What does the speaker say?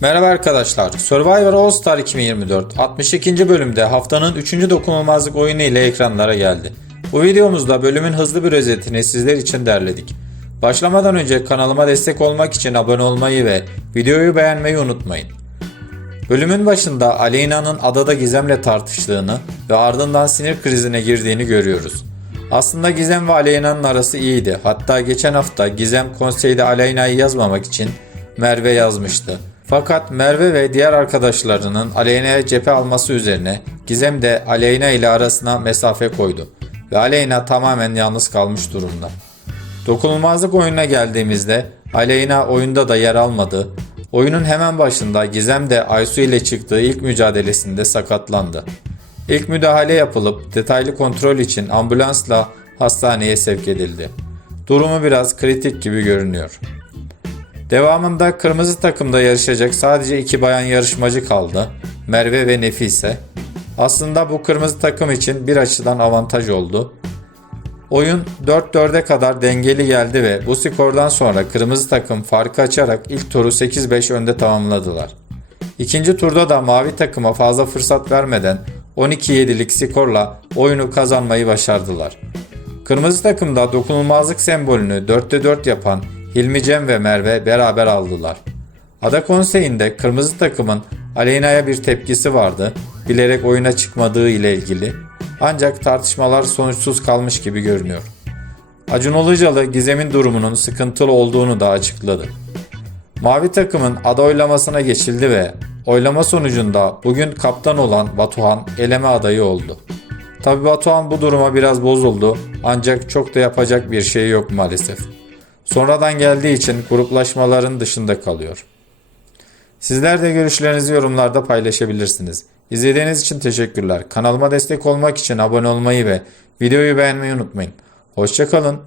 Merhaba arkadaşlar. Survivor All Star 2024 62. bölümde haftanın 3. dokunulmazlık oyunu ile ekranlara geldi. Bu videomuzda bölümün hızlı bir özetini sizler için derledik. Başlamadan önce kanalıma destek olmak için abone olmayı ve videoyu beğenmeyi unutmayın. Bölümün başında Aleyna'nın adada Gizem'le tartıştığını ve ardından sinir krizine girdiğini görüyoruz. Aslında Gizem ve Aleyna'nın arası iyiydi. Hatta geçen hafta Gizem konseyde Aleyna'yı yazmamak için Merve yazmıştı. Fakat Merve ve diğer arkadaşlarının Aleyna'ya cephe alması üzerine Gizem de Aleyna ile arasına mesafe koydu ve Aleyna tamamen yalnız kalmış durumda. Dokunulmazlık oyununa geldiğimizde Aleyna oyunda da yer almadı. Oyunun hemen başında Gizem de Aysu ile çıktığı ilk mücadelesinde sakatlandı. İlk müdahale yapılıp detaylı kontrol için ambulansla hastaneye sevk edildi. Durumu biraz kritik gibi görünüyor. Devamında kırmızı takımda yarışacak sadece iki bayan yarışmacı kaldı. Merve ve Nefise. Aslında bu kırmızı takım için bir açıdan avantaj oldu. Oyun 4-4'e kadar dengeli geldi ve bu skordan sonra kırmızı takım farkı açarak ilk turu 8-5 önde tamamladılar. İkinci turda da mavi takıma fazla fırsat vermeden 12-7'lik skorla oyunu kazanmayı başardılar. Kırmızı takımda dokunulmazlık sembolünü 4'te 4 yapan Hilmi Cem ve Merve beraber aldılar. Ada konseyinde kırmızı takımın Aleyna'ya bir tepkisi vardı, bilerek oyuna çıkmadığı ile ilgili. Ancak tartışmalar sonuçsuz kalmış gibi görünüyor. Acun Ilıcalı Gizem'in durumunun sıkıntılı olduğunu da açıkladı. Mavi takımın ada oylamasına geçildi ve oylama sonucunda bugün kaptan olan Batuhan eleme adayı oldu. Tabi Batuhan bu duruma biraz bozuldu ancak çok da yapacak bir şey yok maalesef. Sonradan geldiği için gruplaşmaların dışında kalıyor. Sizler de görüşlerinizi yorumlarda paylaşabilirsiniz. İzlediğiniz için teşekkürler. Kanalıma destek olmak için abone olmayı ve videoyu beğenmeyi unutmayın. Hoşçakalın.